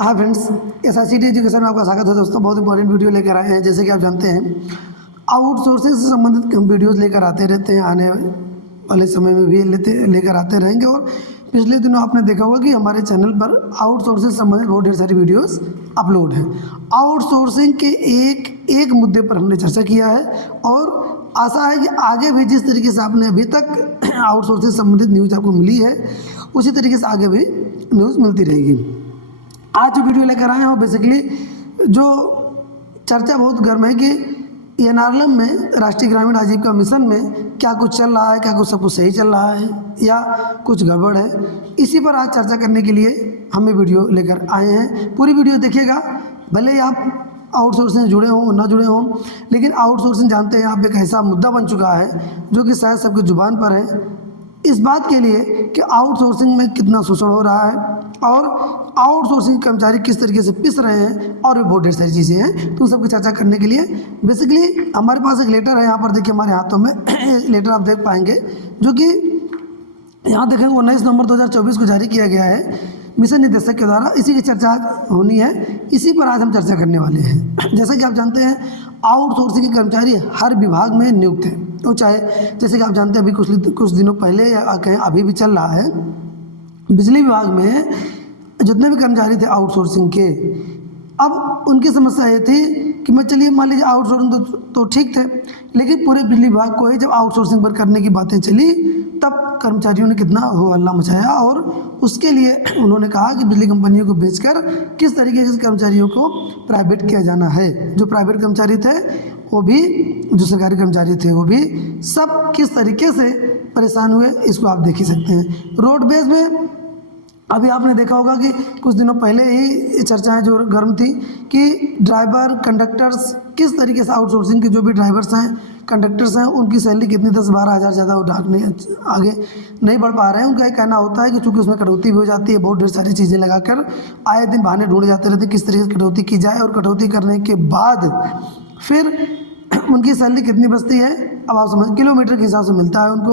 हाँ friends, SICT education में आपका स्वागत है दोस्तों। बहुत इंपॉर्टेंट वीडियो लेकर आए हैं। जैसे कि आप जानते हैं, आउटसोर्सिंग से संबंधित वीडियोस लेकर आते रहते हैं, आने वाले समय में भी लेकर आते रहेंगे। और पिछले दिनों आपने देखा होगा कि हमारे चैनल पर आउटसोर्सिंग से संबंधित बहुत ढेर सारी वीडियोस अपलोड हैं। आउटसोर्सिंग के एक मुद्दे पर हमने चर्चा किया है और आशा है कि आगे भी जिस तरीके से आपने अभी तक आउटसोर्सिंग से संबंधित न्यूज़ आपको मिली है, उसी तरीके से आगे भी न्यूज़ मिलती रहेगी। आज जो वीडियो लेकर आए हैं वो बेसिकली जो चर्चा बहुत गर्म है कि एनआरएलएम में, राष्ट्रीय ग्रामीण आजीविका मिशन में क्या कुछ चल रहा है, क्या कुछ सब कुछ सही चल रहा है या कुछ गड़बड़ है। इसी पर आज चर्चा करने के लिए हमें वीडियो लेकर आए हैं। पूरी वीडियो देखिएगा। भले ही आप आउटसोर्सिंग से जुड़े हों ना जुड़े हों, लेकिन आउटसोर्सिंग जानते हैं आप एक ऐसा मुद्दा बन चुका है जो कि शायद सबकी जुबान पर है, इस बात के लिए कि आउटसोर्सिंग में कितना शोषण हो रहा है और आउटसोर्सिंग कर्मचारी किस तरीके से पिस रहे हैं और भी बहुत ढेर सारी चीज़ें हैं। तो सबकी चर्चा करने के लिए बेसिकली हमारे पास एक लेटर है। यहाँ पर देखिए हमारे हाथों में लेटर आप देख पाएंगे, जो कि यहाँ देखेंगे 19 नवंबर 2024 को जारी किया गया है मिशन निदेशक के द्वारा। इसी की चर्चा होनी है, इसी पर आज हम चर्चा करने वाले हैं। जैसा कि आप जानते हैं, आउटसोर्सिंग के कर्मचारी हर विभाग में नियुक्त हैं। तो चाहे जैसे कि आप जानते हैं, अभी कुछ दिनों पहले या कहें अभी भी चल रहा है, बिजली विभाग में जितने भी कर्मचारी थे आउटसोर्सिंग के, अब उनकी समस्या ये थी कि मैं चलिए मान लीजिए आउटसोर्सिंग तो ठीक थे, लेकिन पूरे बिजली विभाग को ही जब आउटसोर्सिंग पर करने की बातें चली, तब कर्मचारियों ने कितना हो हल्ला मचाया और उसके लिए उन्होंने कहा कि बिजली कंपनियों को बेचकर किस तरीके से कर्मचारियों को प्राइवेट किया जाना है। जो प्राइवेट कर्मचारी थे वो भी, जो सरकारी कर्मचारी थे वो भी, सब किस तरीके से परेशान हुए इसको आप देख ही सकते हैं। रोडवेज में अभी आपने देखा होगा कि कुछ दिनों पहले ही चर्चाएं जो गर्म थी कि ड्राइवर, कंडक्टर्स किस तरीके से आउटसोर्सिंग के जो भी ड्राइवर्स हैं, कंडक्टर्स हैं, उनकी सैलरी कितनी 10-12 हज़ार ज़्यादा आगे नहीं बढ़ पा रहे हैं। उनका एक कहना होता है कि चूँकि उसमें कटौती भी हो जाती है, बहुत ढेर सारी चीज़ें लगाकर आए दिन बहाने ढूंढे जाते रहते किस तरीके से कटौती की जाए, और कटौती करने के बाद फिर उनकी सैलरी कितनी बचती है अब आप समझ, किलोमीटर के हिसाब से मिलता है उनको,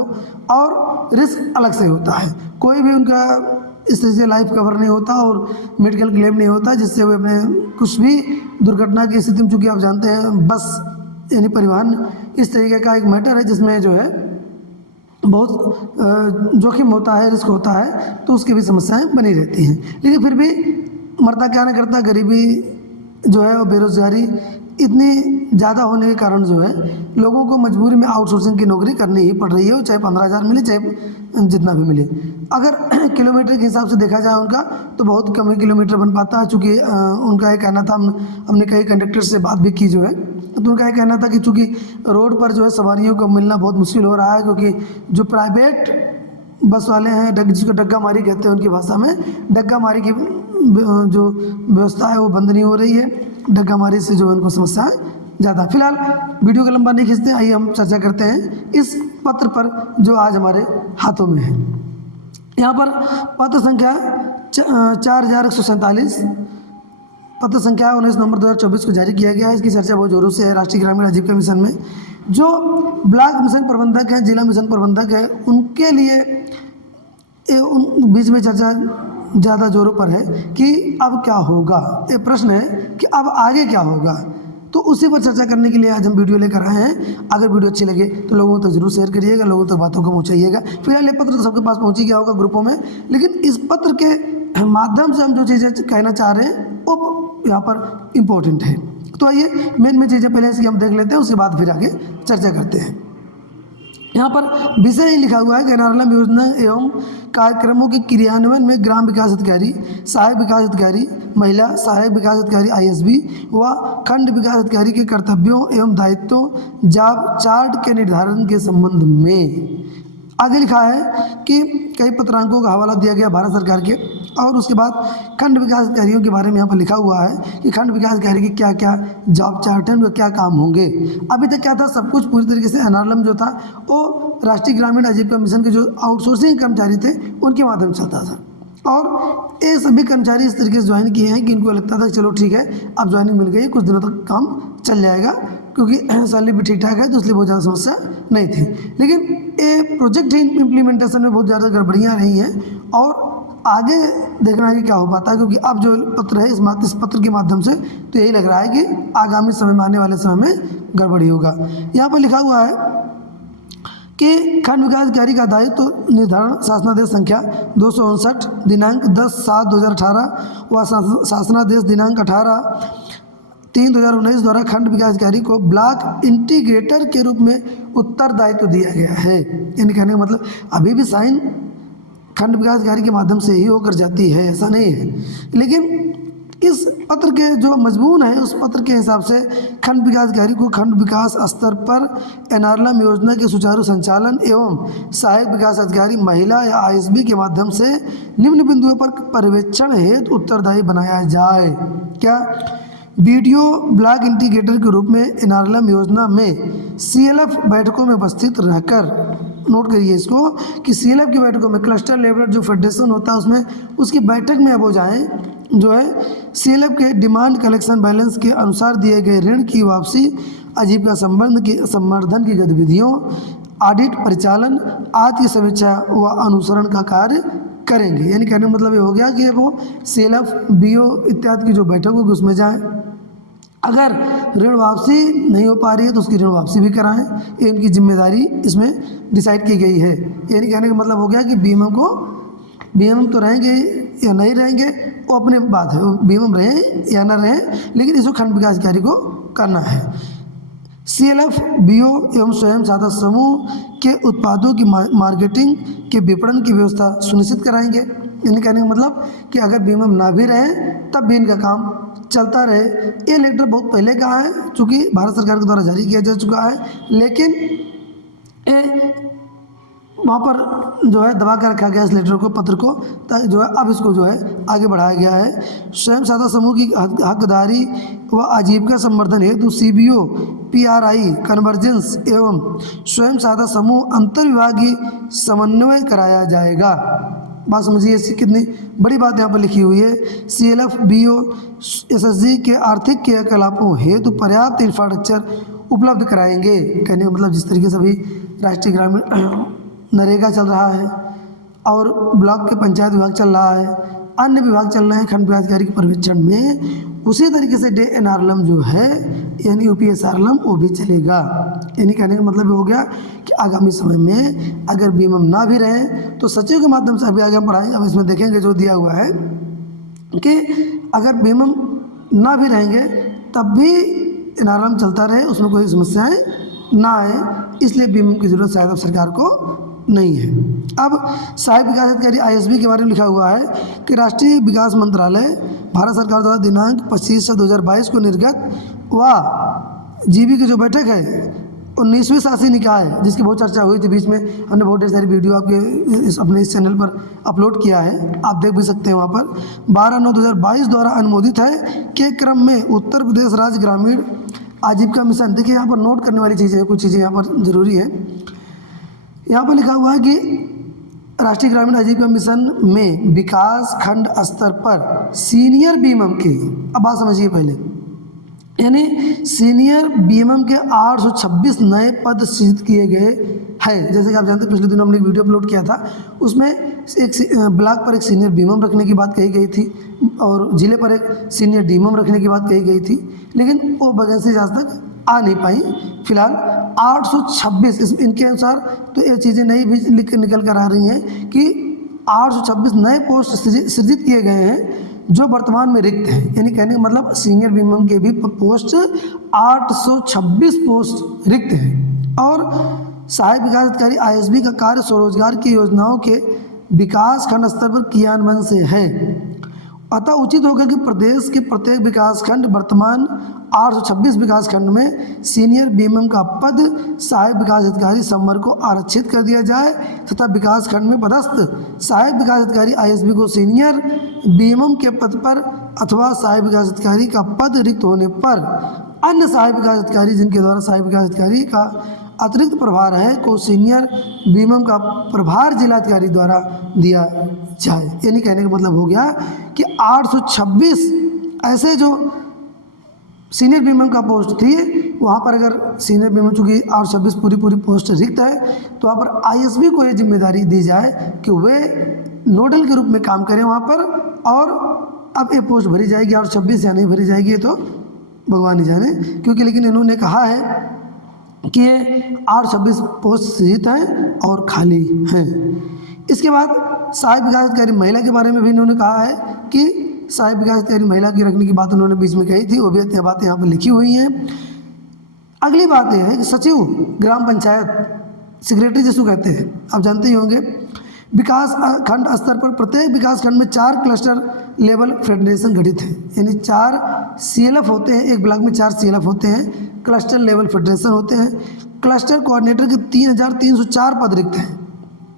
और रिस्क अलग से होता है। कोई भी उनका इस तरह से लाइफ कवर नहीं होता और मेडिकल क्लेम नहीं होता, जिससे वे अपने कुछ भी दुर्घटना की स्थिति में, चूँकि आप जानते हैं बस यानी परिवहन इस तरीके का एक मैटर है जिसमें जो है बहुत जोखिम होता है, रिस्क होता है, तो उसकी भी समस्याएं बनी रहती हैं। लेकिन फिर भी मरता क्या नहीं करता, गरीबी जो है और बेरोजगारी इतनी ज़्यादा होने के कारण जो है लोगों को मजबूरी में आउटसोर्सिंग की नौकरी करनी ही पड़ रही है, चाहे 15,000 मिले चाहे जितना भी मिले। अगर किलोमीटर के हिसाब से देखा जाए उनका, तो बहुत कम ही किलोमीटर बन पाता है। चूँकि उनका ये कहना था, हमने कई कंडक्टर से बात भी की जो है, तो उनका ये कहना था कि चूँकि रोड पर जो है सवारियों को मिलना बहुत मुश्किल हो रहा है, क्योंकि जो प्राइवेट बस वाले हैं, जिसको डग्गा मारी कहते हैं उनकी भाषा में, डग्गा मारी की जो व्यवस्था है वो बंद नहीं हो रही है। डग्गा मारी से जो उनको समस्या ज़्यादा। फिलहाल वीडियो को लंबा नहीं खींचते, आइए हम चर्चा करते हैं इस पत्र पर जो आज हमारे हाथों में है। यहाँ पर पत्र संख्या 4147, पत्र संख्या 19 नवंबर 2024 को जारी किया गया है। इसकी चर्चा बहुत जोरों से है। राष्ट्रीय ग्रामीण आजीविका मिशन में जो ब्लॉक मिशन प्रबंधक हैं, जिला मिशन प्रबंधक है, उनके लिए उन बीच में चर्चा ज़्यादा जोरों पर है कि अब क्या होगा। ये प्रश्न है कि अब आगे क्या होगा, तो उसी पर चर्चा करने के लिए आज हम वीडियो लेकर आए हैं। अगर वीडियो अच्छी लगे तो लोगों तक जरूर शेयर करिएगा, लोगों तक बातों को पहुँचाइएगा। फिलहाल ये पत्र तो सबके पास पहुँच ही गया होगा ग्रुपों में, लेकिन इस पत्र के माध्यम से हम जो चीज़ें कहना चाह रहे हैं वो यहाँ पर इम्पोर्टेंट है। तो आइए मेन चीज़ें पहले इसकी हम देख लेते हैं, उसके बाद फिर आगे चर्चा करते हैं। यहाँ पर विषय ही लिखा हुआ है कि एनआरएलएम योजना एवं कार्यक्रमों के क्रियान्वयन में ग्राम विकास अधिकारी, सहायक विकास अधिकारी, महिला सहायक विकास अधिकारी ISB व खंड विकास अधिकारी के कर्तव्यों एवं दायित्वों, जॉब चार्ट के निर्धारण के संबंध में आगे लिखा है कि कई पत्रांकों का हवाला दिया गया भारत सरकार के, और उसके बाद खंड विकास अधिकारियों के बारे में यहाँ पर लिखा हुआ है कि खंड विकास अधिकारी के क्या क्या जॉब चार्ट हैं, उनका क्या काम होंगे। अभी तक क्या था, सब कुछ पूरी तरीके से एनआरएलएम जो था वो राष्ट्रीय ग्रामीण आजीविका मिशन के जो आउटसोर्सिंग कर्मचारी थे उनके माध्यम से चलता था, और ये सभी कर्मचारी इस तरीके से ज्वाइन किए हैं कि इनको लगता था चलो ठीक है अब ज्वाइनिंग मिल गई, कुछ दिनों तक काम चल जाएगा, क्योंकि सैलरी भी ठीक ठाक है, तो इसलिए बहुत ज़्यादा समस्या नहीं थी। लेकिन ये प्रोजेक्ट इम्प्लीमेंटेशन में बहुत ज़्यादा गड़बड़ियाँ रही हैं और आगे देखना है कि क्या हो पाता है, क्योंकि अब जो पत्र है इस पत्र के माध्यम से तो यही लग रहा है कि आगामी समय में, आने वाले समय में गड़बड़ी होगा। यहाँ पर लिखा हुआ है कि खंड विकास अधिकारी का दायित्व तो निर्धारण शासनादेश संख्या 259 दिनांक 10/7/2018 व शासनादेश दिनांक 18/3/2019 द्वारा खंड विकास अधिकारी को ब्लॉक इंटीग्रेटर के रूप में उत्तरदायित्व दिया गया है। यानी कहने का मतलब अभी भी साइन खंड विकास अधिकारी के माध्यम से ही होकर जाती है, ऐसा नहीं है। लेकिन इस पत्र के जो मजमून है उस पत्र के हिसाब से खंड विकास अधिकारी को खंड विकास स्तर पर एनआरएलएम योजना के सुचारू संचालन एवं सहायक विकास अधिकारी महिला या आईएसबी के माध्यम से निम्न बिंदुओं पर पर्यवेक्षण हेतु उत्तरदायी बनाया जाए। क्या? बीडीओ ब्लॉक इंटीग्रेटर के रूप में एनआरएलएम योजना में सीएलएफ बैठकों में उपस्थित रहकर, नोट करिए इसको कि सीएलएफ की बैठकों में, क्लस्टर लेवल जो फेडरेशन होता है उसमें उसकी बैठक में अब वो जाएँ, जो है सीएलएफ के डिमांड कलेक्शन बैलेंस के अनुसार दिए गए ऋण की वापसी, आजीविका संवर्धन की गतिविधियों, ऑडिट, परिचालन आदि की समीक्षा व अनुसरण का कार्य करेंगे। यानी कहने का मतलब ये हो गया कि वो सीएलएफ, बीओ इत्यादि की जो बैठक होगी उसमें जाएं। अगर ऋण वापसी नहीं हो पा रही है तो उसकी ऋण वापसी भी कराएं, ये इनकी जिम्मेदारी इसमें डिसाइड की गई है। यानी कहने का मतलब हो गया कि बीएमएम तो रहेंगे या नहीं रहेंगे वो अपनी बात है, बीएमएम रहें या ना रहें, लेकिन इसको खंड विकास अधिकारी को करना है। सीएलएफ, बीओ एवं स्वयं सहायता समूह के उत्पादों की मार्केटिंग के विपणन की व्यवस्था सुनिश्चित कराएंगे। यानी कहने का मतलब कि अगर बीएमएम ना भी रहे तब भी इनका काम चलता रहे। ये लेटर बहुत पहले का है, चूँकि भारत सरकार के द्वारा जारी किया जा चुका है, लेकिन वहाँ पर जो है दबा कर रखा गया इस लेटर को, पत्र को, ताकि जो है अब इसको जो है आगे बढ़ाया गया है। स्वयं सहायता समूह की हकदारी व आजीविका संवर्धन हेतु सीबीओ, पीआरआई कन्वर्जेंस एवं स्वयं सहायता समूह अंतर विभागीय समन्वय कराया जाएगा। बात समझिए, इसकी कितनी बड़ी बात यहाँ पर लिखी हुई है। सीएलएफ, बीओ, एसएसजी के आर्थिक क्रियाकलापों हेतु पर्याप्त इंफ्रास्ट्रक्चर उपलब्ध कराएंगे। कहने का मतलब जिस तरीके से अभी राष्ट्रीय ग्रामीण नरेगा चल रहा है और ब्लॉक के पंचायत विभाग चल रहा है, अन्य विभाग चल रहे हैं खंड विकास अधिकारी के पर्यवेक्षण में, उसी तरीके से डे एनआरएलएम जो है यानी यूपीएसआरएलएम वो भी चलेगा। यानी कहने का मतलब हो गया कि आगामी समय में अगर बीएमएम ना भी रहे तो सचिव के माध्यम से अभी आगे हम पढ़ाएंगे। अब इसमें देखेंगे जो दिया हुआ है कि अगर बीएमएम ना भी रहेंगे तब भी एनआरएलएम चलता रहे, उसमें कोई समस्याएँ ना आए, इसलिए बीएमएम की जरूरत शायद अब सरकार को नहीं है। अब सहायक विकास अधिकारी आईएसबी के बारे में लिखा हुआ है कि राष्ट्रीय विकास मंत्रालय भारत सरकार द्वारा दिनांक 25/2022 को निर्गत व जीबी की जो बैठक है 19वीं शासी निकाय, जिसकी बहुत चर्चा हुई थी बीच में, हमने बहुत ढेर सारी वीडियो आपके अपने इस चैनल पर अपलोड किया है, आप देख भी सकते हैं वहाँ पर। 12/9/2022 द्वारा अनुमोदित है के क्रम में उत्तर प्रदेश राज्य ग्रामीण आजीविका मिशन, देखिए यहाँ पर नोट करने वाली चीज़ें, कुछ चीज़ें यहाँ पर ज़रूरी है। यहाँ पर लिखा हुआ है कि राष्ट्रीय ग्रामीण आजीविका मिशन में विकास खंड स्तर पर सीनियर बीएमएम के, अब बात समझिए पहले, यानी सीनियर बीएमएम के 826 नए पद सृजित किए गए हैं। जैसे कि आप जानते हैं पिछले दिनों हमने एक वीडियो अपलोड किया था, उसमें एक ब्लॉक पर एक सीनियर बीएमएम रखने की बात कही गई थी और जिले पर एक सीनियर डीएमएम रखने की बात कही गई थी, लेकिन वो वैकेंसी आज तक आ नहीं पाई। फिलहाल 826 इनके अनुसार तो ये चीज़ें नई भी निकल कर आ रही हैं कि 826 नए पोस्ट सृजित किए गए हैं जो वर्तमान में रिक्त हैं। यानी कहने का मतलब सीनियर बीएमएम के भी पोस्ट 826 पोस्ट रिक्त हैं। और सहायक विकास अधिकारी आईएसबी का कार्य स्वरोजगार की योजनाओं के विकास खंड स्तर पर क्रियान्वयन से है, अतः उचित होगा कि प्रदेश के प्रत्येक विकास खंड वर्तमान 826 विकास खंड में सीनियर बीएमएम का पद सहायक विकास अधिकारी संवर्ग को आरक्षित कर दिया जाए तथा विकास खंड में पदस्थ सहायक विकास अधिकारी आईएसबी को सीनियर बीएमएम के पद पर अथवा सहायक विकास अधिकारी का पद रिक्त होने पर अन्य सहायक विकास अधिकारी जिनके द्वारा सहायक विकास अधिकारी का अतिरिक्त प्रभार है को सीनियर बीएमएम का प्रभार जिलाधिकारी द्वारा दिया जाए। यानी कहने का मतलब हो गया कि 826 ऐसे जो सीनियर बीएमएम का पोस्ट थी वहाँ पर अगर सीनियर बीएमएम चूँकि 826 पूरी पोस्ट रिक्त है तो वहाँ पर आईएसबी को ये जिम्मेदारी दी जाए कि वे नोडल के रूप में काम करें वहाँ पर। और अब ये पोस्ट भरी जाएगी 826 या नहीं भरी जाएगी ये तो भगवान ही जाने, क्योंकि लेकिन इन्होंने कहा है कि ये 826 पोस्ट सृजित हैं और खाली हैं। इसके बाद सहायक विकास अधिकारी महिला के बारे में भी इन्होंने कहा है कि सहायक विकास अधिकारी महिला की रखने की बात उन्होंने बीच में कही थी, वो भी ये बातें यहाँ पर लिखी हुई हैं। अगली बात यह है कि सचिव ग्राम पंचायत सेक्रेटरी जिसको कहते हैं आप जानते ही होंगे, विकास खंड स्तर पर प्रत्येक विकास खंड में 4 क्लस्टर लेवल फेडरेशन गठित है, यानी 4 CLF होते हैं, एक ब्लॉक में 4 CLF होते हैं, क्लस्टर लेवल फेडरेशन होते हैं। क्लस्टर कोऑर्डिनेटर के 3304 पद रिक्त हैं।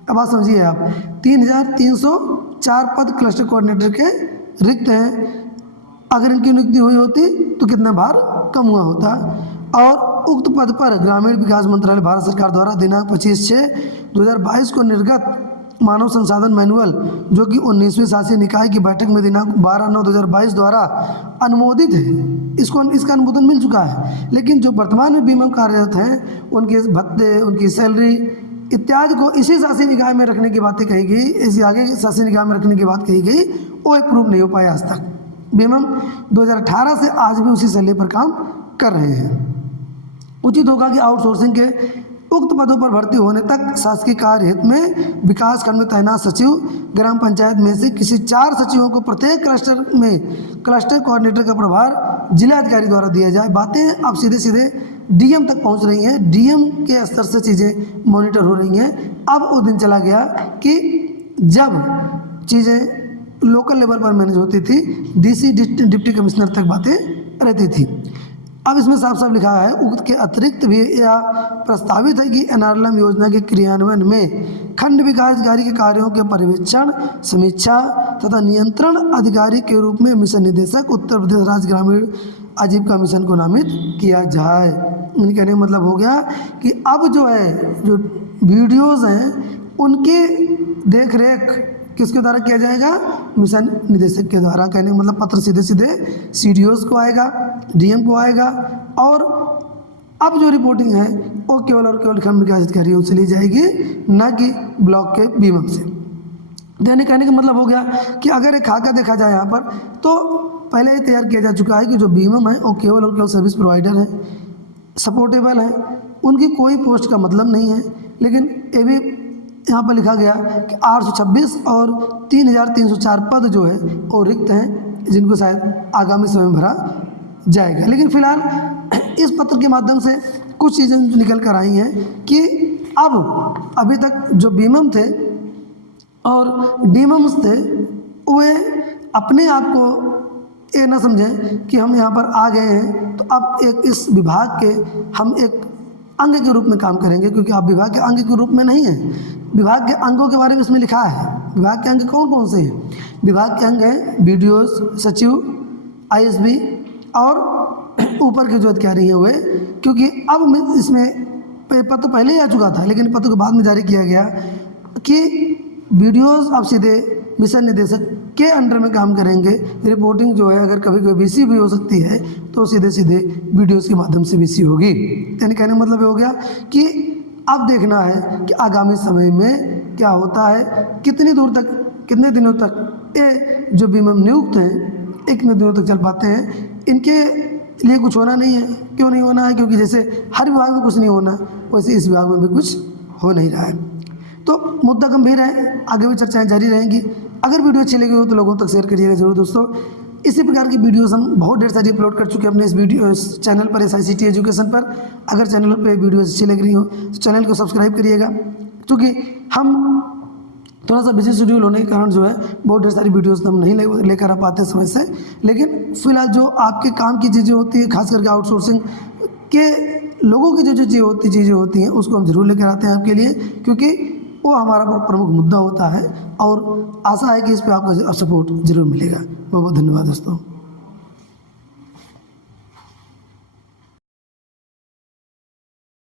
अब बात समझिए आप, 3304 पद क्लस्टर कोऑर्डिनेटर के रिक्त हैं। अगर इनकी नियुक्ति हुई होती तो कितना भार कम हुआ होता। और उक्त पद पर ग्रामीण विकास मंत्रालय भारत सरकार द्वारा दिनांक 25/6/2022 को निर्गत मानव संसाधन मैनुअल, जो कि 19वीं शासी निकाय की बैठक में दिनांक 12/9/2022 द्वारा अनुमोदित है, इसका अनुमोदन मिल चुका है। लेकिन जो वर्तमान में बीमा कार्यरत हैं उनके भत्ते, उनकी सैलरी इत्यादि को इसी शासी निकाय में रखने की बातें कही गई, इसी आगे शासी निकाय में रखने की बात कही गई, वो अप्रूव नहीं हो पाया आज तक। बीमम 2018 से आज भी उसी सैलरी पर काम कर रहे हैं। उचित होगा कि आउटसोर्सिंग के उक्त पदों पर भर्ती होने तक शासकीय कार्य हित में विकास खंड में तैनात सचिव ग्राम पंचायत में से किसी 4 सचिवों को प्रत्येक क्लस्टर में क्लस्टर कोऑर्डिनेटर का प्रभार जिलाधिकारी द्वारा दिया जाए। बातें अब सीधे सीधे DM तक पहुंच रही हैं, DM के स्तर से चीज़ें मॉनिटर हो रही हैं। अब वो दिन चला गया कि जब चीज़ें लोकल लेवल पर मैनेज होती थी, DC डिप्टी कमिश्नर तक बातें रहती थी। अब इसमें साफ साफ लिखा है, उक्त के अतिरिक्त भी यह प्रस्तावित है कि NRLM योजना के क्रियान्वयन में खंड विकास अधिकारी के कार्यों के पर्यवेक्षण, समीक्षा तथा नियंत्रण अधिकारी के रूप में मिशन निदेशक उत्तर प्रदेश राज्य ग्रामीण आजीविका मिशन को नामित किया जाए। कहने का मतलब हो गया कि अब जो है, जो वीडियोज़ हैं उनके देख रेख किसके द्वारा किया जाएगा? मिशन निदेशक के द्वारा। कहने का मतलब पत्र सीधे सीधे CDOs को आएगा, DM को आएगा, और अब जो रिपोर्टिंग है वो केवल और केवल खंड विकास अधिकारियों से ली जाएगी, न कि ब्लॉक के बीमम से। कहने का मतलब हो गया कि अगर एक खाका देखा जाए यहाँ पर, तो पहले ही तैयार किया जा चुका है कि जो बीमम है वो केवल और केवल सर्विस प्रोवाइडर हैं, सपोर्टेबल हैं, उनकी कोई पोस्ट का मतलब नहीं है। लेकिन ये भी यहाँ पर लिखा गया कि 826 और 3304 पद जो है वो रिक्त हैं, जिनको शायद आगामी समय में भरा जाएगा। लेकिन फिलहाल इस पत्र के माध्यम से कुछ चीज़ें निकल कर आई हैं कि अब अभी तक जो बीमम थे और डीमम्स थे, वे अपने आप को ये ना समझें कि हम यहाँ पर आ गए हैं तो अब एक इस विभाग के हम एक अंग के रूप में काम करेंगे, क्योंकि आप विभाग के अंग के रूप में नहीं हैं। विभाग के अंगों के बारे में इसमें लिखा है। विभाग के अंग कौन कौन से हैं? विभाग के अंग हैं BDOs, सचिव, ISB और ऊपर के जो अधिकारी हैं वे। क्योंकि अब इसमें पत्र पहले ही आ चुका था, लेकिन पत्र को बाद में जारी किया गया कि BDOs अब सीधे मिशन निदेशक के अंडर में काम करेंगे। रिपोर्टिंग जो है अगर कभी कोई BC भी हो सकती है तो सीधे सीधे BDOs के माध्यम से BC होगी। यानी कहने का मतलब हो गया कि अब देखना है कि आगामी समय में क्या होता है, कितनी दूर तक, कितने दिनों तक ये जो बीमम नियुक्त हैं कितने दिनों तक चल पाते हैं। इनके लिए कुछ होना नहीं है। क्यों नहीं होना है? क्योंकि जैसे हर विभाग में कुछ नहीं होना, वैसे इस विभाग में भी कुछ हो नहीं रहा है। तो मुद्दा गंभीर है, आगे भी चर्चाएं जारी रहेंगी। अगर वीडियो अच्छी लगी हो तो लोगों तक शेयर करिएगा जरूर दोस्तों। इसी प्रकार की वीडियोस हम बहुत ढेर सारी अपलोड कर चुके हैं अपने इस चैनल पर, SICT एजुकेशन पर। अगर चैनल पर वीडियोस अच्छी लग रही हो तो चैनल को सब्सक्राइब करिएगा, क्योंकि हम थोड़ा सा बिजी शेड्यूल होने के कारण जो है बहुत ढेर सारी वीडियोस हम नहीं लेकर आ पाते समय से। लेकिन फिलहाल जो आपके काम की चीज़ें होती है, खास करके आउटसोर्सिंग के लोगों की जो चीज़ें होती हैं उसको हम जरूर लेकर आते हैं आपके लिए, क्योंकि वो हमारा प्रमुख मुद्दा होता है। और आशा है कि इस पर आपका सपोर्ट जरूर मिलेगा। बहुत बहुत धन्यवाद दोस्तों।